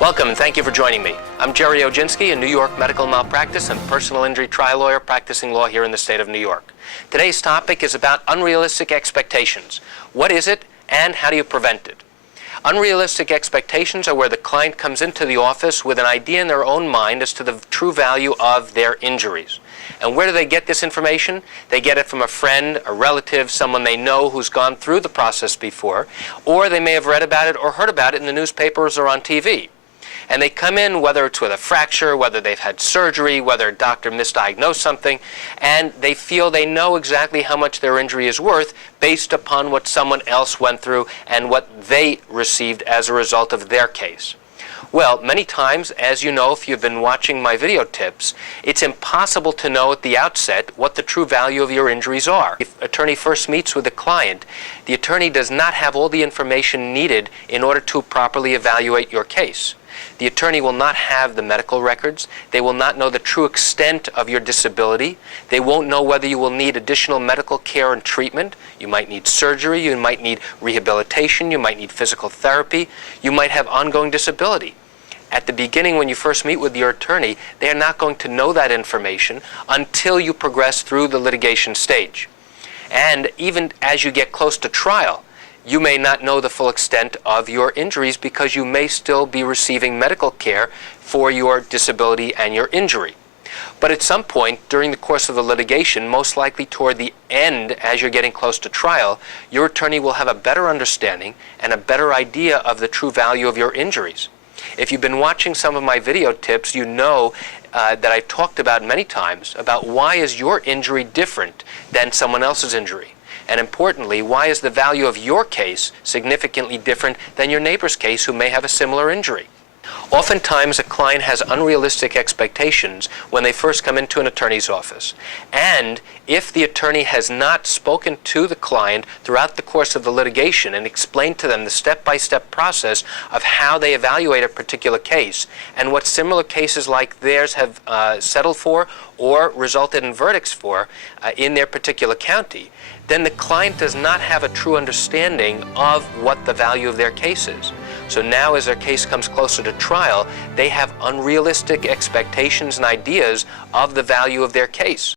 Welcome and thank you for joining me. I'm Gerry Oginski, a New York medical malpractice and personal injury trial lawyer practicing law here in the state of New York. Today's topic is about unrealistic expectations. What is it and how do you prevent it? Unrealistic expectations are where the client comes into the office with an idea in their own mind as to the true value of their injuries. And where do they get this information? They get it from a friend, a relative, someone they know who's gone through the process before, or they may have read about it or heard about it in the newspapers or on TV. And they come in, whether it's with a fracture, whether they've had surgery, whether a doctor misdiagnosed something, and they feel they know exactly how much their injury is worth based upon what someone else went through and what they received as a result of their case. Well, many times, as you know if you've been watching my video tips, it's impossible to know at the outset what the true value of your injuries are. If an attorney first meets with a client, the attorney does not have all the information needed in order to properly evaluate your case. The attorney will not have the medical records. They will not know the true extent of your disability. They won't know whether you will need additional medical care and treatment. You might need surgery. You might need rehabilitation. You might need physical therapy. You might have ongoing disability. At the beginning, when you first meet with your attorney, they are not going to know that information until you progress through the litigation stage. And even as you get close to trial, you may not know the full extent of your injuries because you may still be receiving medical care for your disability and your injury. But at some point during the course of the litigation, most likely toward the end as you're getting close to trial, your attorney will have a better understanding and a better idea of the true value of your injuries. If you've been watching some of my video tips, you know that I've talked about many times about why is your injury different than someone else's injury. And importantly, why is the value of your case significantly different than your neighbor's case who may have a similar injury? Oftentimes, a client has unrealistic expectations when they first come into an attorney's office. And if the attorney has not spoken to the client throughout the course of the litigation and explained to them the step-by-step process of how they evaluate a particular case and what similar cases like theirs have settled for or resulted in verdicts for in their particular county, then the client does not have a true understanding of what the value of their case is. So now as their case comes closer to trial, they have unrealistic expectations and ideas of the value of their case.